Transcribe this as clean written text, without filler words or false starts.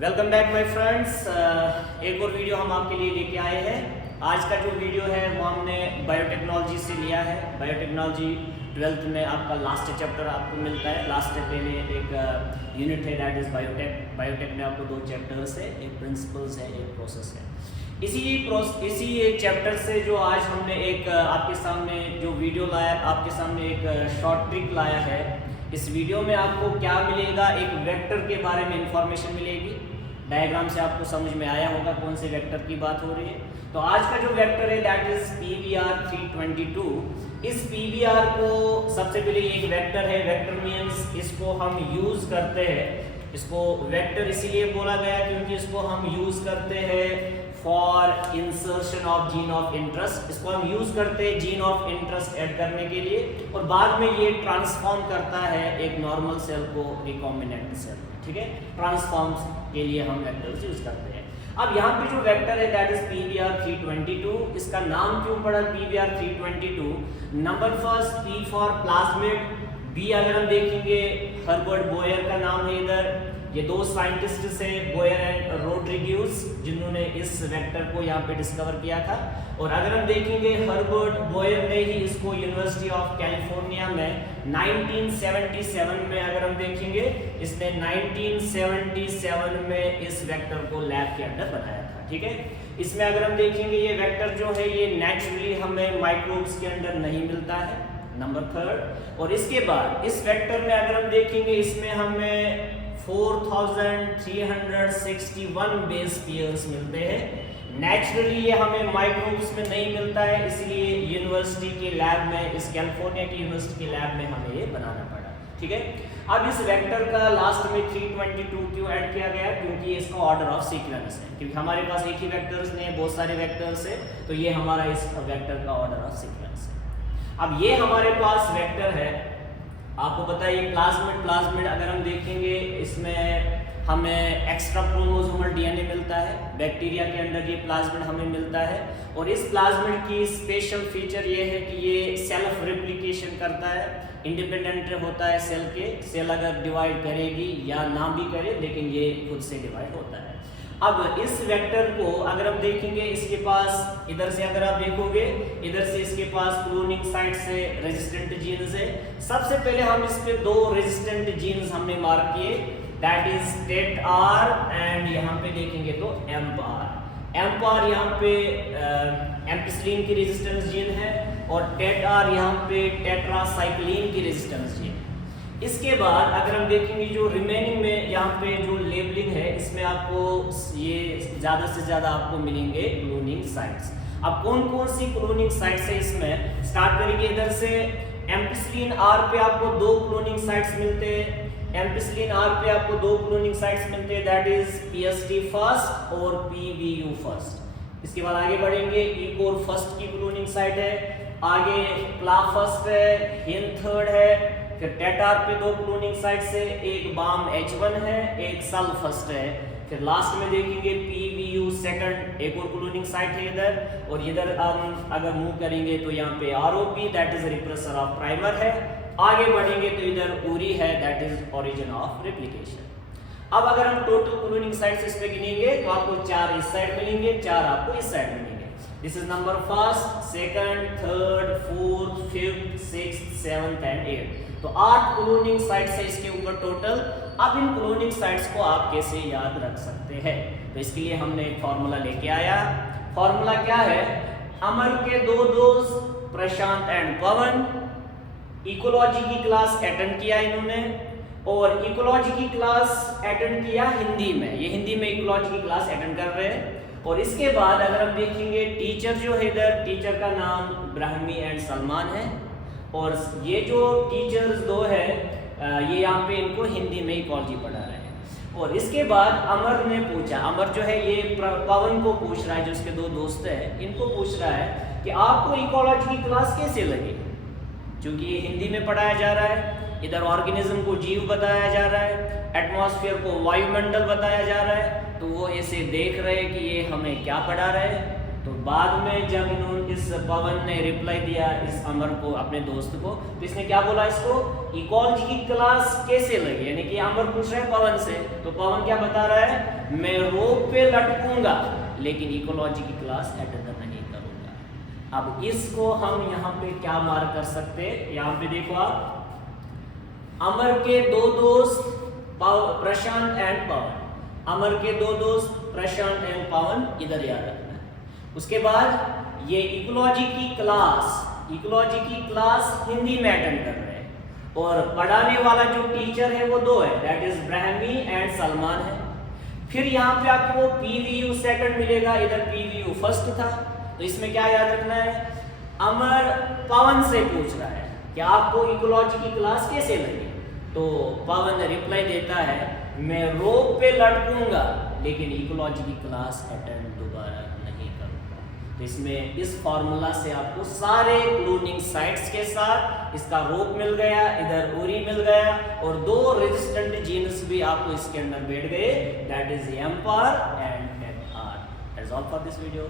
Welcome back my friends. एक और video हम आपके लिए लेके आए हैं। आज का जो वीडियो है वो हमने बायोटेक्नोलॉजी से लिया है। बायोटेक्नोलॉजी 12th में आपका लास्ट चैप्टर आपको मिलता है। लास्ट चैप्टर में एक यूनिट है दैट इज़ बायोटेक। बायोटेक में आपको दो चैप्टर्स है, एक प्रिंसिपल्स है, एक प्रोसेस है। इसी एक चैप्टर से जो आज हमने एक आपके सामने जो वीडियो लाया, आपके सामने एक शॉर्ट ट्रिक लाया है। इस वीडियो में आपको क्या मिलेगा, एक वेक्टर के बारे में इंफॉर्मेशन मिलेगी। डायग्राम से आपको समझ में आया होगा कौन से वेक्टर की बात हो रही है। तो आज का जो वेक्टर है दैट इज PVR 322। इस PVR को सबसे पहले एक वेक्टर है। वेक्टर मीन्स इसको हम यूज करते हैं। इसको वेक्टर इसीलिए बोला गया क्योंकि इसको हम यूज करते हैं for insertion of gene of interest. इसको हम यूज करते हैं जीन ऑफ इंटरेस्ट ऐड करने के लिए, और बाद में ये ट्रांसफॉर्म करता है एक नॉर्मल सेल को रिकॉम्बिनेंट सेल। ठीक है, ट्रांसफॉर्म्स के लिए हम वेक्टर्स यूज करते हैं। अब यहाँ पे जो वेक्टर है दैट इज PVR 322। इसका नाम क्यों पड़ा PVR 322? Number first P for plasmid, B अगर हम देखेंगे हर्बर्ट बोयर का नाम है इधर। ये दो साइंटिस्ट से बोयर एंड रोड्रिग्यूज जिन्होंने इस वेक्टर को यहाँ पे डिस्कवर किया था। और अगर हम देखेंगे हर्बर्ट बोयर ने ही इसको यूनिवर्सिटी ऑफ कैलिफोर्निया में 1977 में, अगर हम देखेंगे इसने 1977 में इस वेक्टर को लैब के अंदर बनाया था। ठीक है, इसमें अगर हम देखेंगे ये वेक्टर जो है ये नेचुरली हमें माइक्रोब्स के अंदर नहीं मिलता है, नंबर थर्ड। और इसके बाद इस वेक्टर में अगर हम देखेंगे इसमें हमें 4361 बेस पेयर्स मिलते हैं। नेचुरली ये हमें माइक्रोब्स में नहीं मिलता है, इसलिए यूनिवर्सिटी के लैब में, इस कैलिफोर्निया की यूनिवर्सिटी के लैब में हमें ये बनाना पड़ा। ठीक है, अब इस वेक्टर का लास्ट में 322 क्यों ऐड किया गया? क्योंकि इसका ऑर्डर ऑफ सीक्वेंस है। क्योंकि हमारे पास एक ही वेक्टर्स नहीं है, बहुत सारे वेक्टर्स है, तो ये हमारा इस वेक्टर का ऑर्डर ऑफ सीक्वेंस है। अब ये हमारे पास वेक्टर है, आपको पता है ये प्लाज्मिड अगर हम देखेंगे इसमें हमें एक्स्ट्रा क्रोमोसोमल DNA मिलता है। बैक्टीरिया के अंदर ये प्लाज्मिड हमें मिलता है, और इस प्लाज्मिड की स्पेशल फीचर ये है कि ये सेल्फ रेप्लिकेशन करता है, इंडिपेंडेंट होता है सेल के। सेल अगर डिवाइड करेगी या ना भी करे, लेकिन ये खुद से डिवाइड होता है। अब इस वेक्टर को अगर हम देखेंगे, इसके पास इधर से अगर आप देखोगे, इधर से इसके पास क्लोनिंग साइट से रेजिस्टेंट जीन्स है। सबसे पहले हम इस पे दो रेजिस्टेंट जीन्स हमने मार्क किए, दैट इज TET-R एंड यहाँ पे देखेंगे तो MPAR। MPAR यहाँ पे एम्पिसिलिन की रेजिस्टेंस जीन है, और TET-R यहाँ पे टेट्रासाइक्लिन की रेजिस्टेंस जीन। इसके बाद अगर हम देखेंगे जो रिमेनिंग में यहाँ पे जो लेबलिंग है, इसमें आपको ये ज़्यादा से ज़्यादा आपको मिलेंगे क्लोनिंग साइट्स। अब कौन कौन सी क्लोनिंग साइट्स है इसमें स्टार्ट करेंगे। इधर से एम्पिसिलिन R पे आपको दो क्लोनिंग साइट्स मिलते हैं। एम्पिसिलिन R पे आपको दो क्लोनिंग साइट्स मिलते हैं, दैट इज PST फर्स्ट और PVU फर्स्ट। इसके बाद आगे बढ़ेंगे, ECOR फर्स्ट की क्लोनिंग साइट है, आगे PLA फर्स्ट है, HIN थर्ड है, फिर TET-R पे दो क्लोनिंग साइट्स है, एक BAM H1 है, एक SAL फर्स्ट है। फिर लास्ट में देखेंगे PVU सेकंड, एक और क्लोनिंग साइट है इधर। और इधर हम अगर मूव करेंगे तो यहाँ पे ROP that is repressor of primer है। आगे बढ़ेंगे तो इधर URI है, that is origin of replication. अब अगर हम टोटल क्लोनिंग साइट्स इस पे गिनेंगे तो आपको 4 इस साइड मिलेंगे, 4 आपको इस साइड मिलेंगे। This is number first, second, third, fourth, fifth, sixth, seventh and 8। तो 8 क्लोनिंग साइट्स है इसके ऊपर टोटल। अब इन क्लोनिंग साइट्स को आप कैसे याद रख सकते हैं? तो इसके लिए हमने एक फॉर्मूला लेके आया। फॉर्मूला क्या है? अमर के दो दोस्त प्रशांत एंड पवन इकोलॉजी की क्लास अटेंड किया इन्होंने, और इकोलॉजी की क्लास अटेंड किया हिंदी में। ये हिंदी में इकोलॉजी की क्लास अटेंड कर रहे हैं। और इसके बाद अगर हम देखेंगे टीचर जो है इधर, टीचर का नाम ब्राह्मी एंड सलमान है, और ये जो टीचर्स दो है ये यहाँ पे इनको हिंदी में इकोलॉजी पढ़ा रहे हैं। और इसके बाद अमर ने पूछा, अमर जो है ये पवन को पूछ रहा है, जो उसके दो दोस्त हैं इनको पूछ रहा है कि आपको इकोलॉजी की क्लास कैसे लगी? क्योंकि ये हिंदी में पढ़ाया जा रहा है, इधर ऑर्गेनिज्म को जीव बताया जा रहा है, एटमॉस्फेयर को वायुमंडल बताया जा रहा है। तो वो ऐसे देख रहे हैं कि ये हमें क्या पढ़ा रहे हैं। तो बाद में जब इन्होंने इस पवन ने रिप्लाई दिया इस अमर को, अपने दोस्त को, तो इसने क्या बोला इसको, इकोलॉजी की क्लास कैसे लगी, यानी कि अमर पूछ रहा है पवन से, तो पवन क्या बता रहा है, मैं रोप पे लटकूंगा लेकिन इकोलॉजी की क्लास अटेंड नहीं करूंगा। अब इसको हम यहाँ पे क्या मार्क कर सकते हैं, यहाँ पे देखो आप, अमर के दो दोस्त प्रशांत एंड पवन, अमर के दो दोस्त प्रशांत एंड पवन, इधर याद रखना है। उसके बाद ये इकोलॉजी की क्लास हिंदी में अटेंड कर रहे हैं और पढ़ाने वाला जो टीचर है वो दो है, that is Brahmi and Salman है। फिर यहाँ पे आपको PVU सेकंड मिलेगा, इधर PVU फर्स्ट था, तो इसमें क्या याद रखना है, अमर पवन से पूछ रहा है कि आपको इकोलॉजी की क्लास कैसे लगी, तो पवन रिप्लाई देता है मैं रोप पे लटकूंगा लेकिन इकोलॉजी की क्लास अटेंड दोबारा नहीं करूंगा। तो इसमें इस फॉर्मूला से आपको सारे क्लोनिंग साइट्स के साथ इसका रोप मिल गया, इधर ओरी मिल गया और दो रेजिस्टेंट जीन्स भी आपको इसके अंदर बैठ गए, दैट इज एम्पार and FR. That's all for this video.